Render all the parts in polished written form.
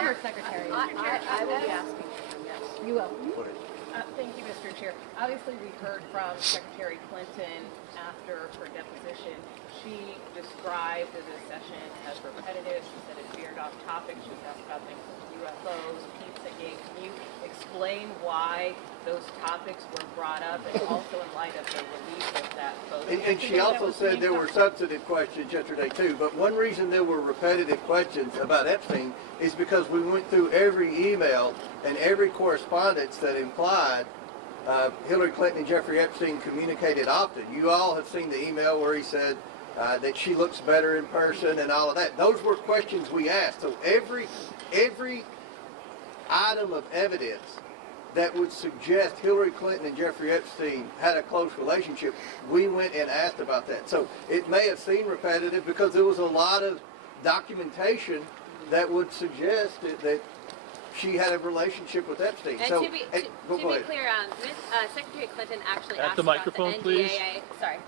Former Secretary. I will be asking. Yes. You will. Thank you, Mr. Chair. Obviously, we heard from Secretary Clinton after her deposition. She described the session as repetitive. She said it veered off topic. She was asked about things like UFOs, Pizzagate. Can you explain why those topics were brought up, and also in light of the release of that photo? And she also said there were substantive questions yesterday too, but one reason there were repetitive questions about Epstein is because we went through every email and every correspondence that implied Hillary Clinton and Jeffrey Epstein communicated often. You all have seen the email where he said that she looks better in person and all of that. Those were questions we asked. So every item of evidence that would suggest Hillary Clinton and Jeffrey Epstein had a close relationship, we went and asked about that. So it may have seemed repetitive because there was a lot of documentation that would suggest that she had a relationship with Epstein. And so, to be clear, Secretary Clinton actually asked the microphone, about the NDAA. please. Sorry.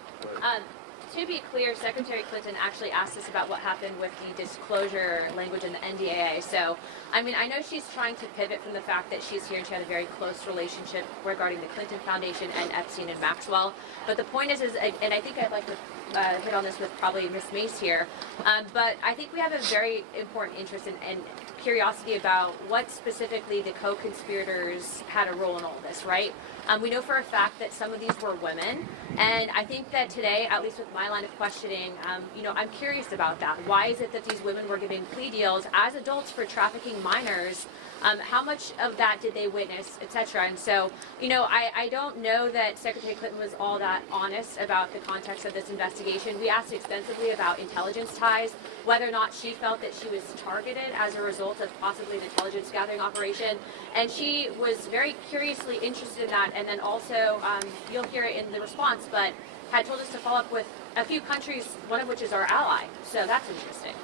To be clear, Secretary Clinton actually asked us about what happened with the disclosure language in the NDAA. So, I mean, I know she's trying to pivot from the fact that she's here and she had a very close relationship regarding the Clinton Foundation and Epstein and Maxwell. But the point is, and I think I'd like to hit on this with probably Ms. Mace here, but I think we have a very important interest and curiosity about what specifically the co-conspirators had a role in all this, right? We know for a fact that some of these were women, and I think that today, at least with my line of questioning, you know, I'm curious about that. Why is it that these women were giving plea deals as adults for trafficking minors? How much of that did they witness, etc.? And so, you know, I don't know that Secretary Clinton was all that honest about the context of this investigation. We asked extensively about intelligence ties, whether or not she felt that she was targeted as a result of possibly an intelligence gathering operation, and she was very curiously interested in that. And then also, you'll hear it in the response, but had told us to follow up with a few countries, one of which is our ally. So that's interesting.